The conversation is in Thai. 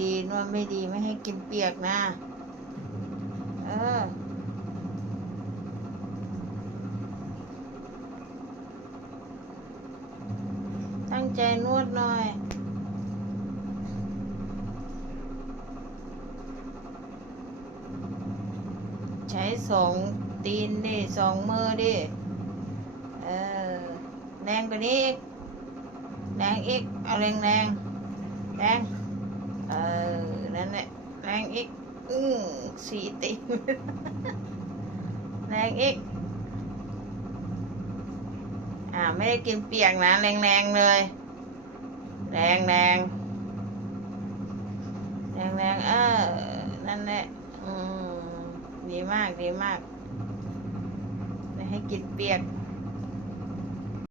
ดีๆนวดไม่ดีไม่ให้กินเปียกนะเออตั้งใจนวดหน่อยใช้สองตีนดิสองมือดิเออแรงกว่านี้อีกแรงอีกเอาแรงแรงเออนั่นแหละแรงอีกสี่ตีนแรงอีกไม่ได้กินเปียกนะแรงแรงเลยแรงแรงแรงแรงนั่นแหละดีมากดีมากไม่ให้กินเปียก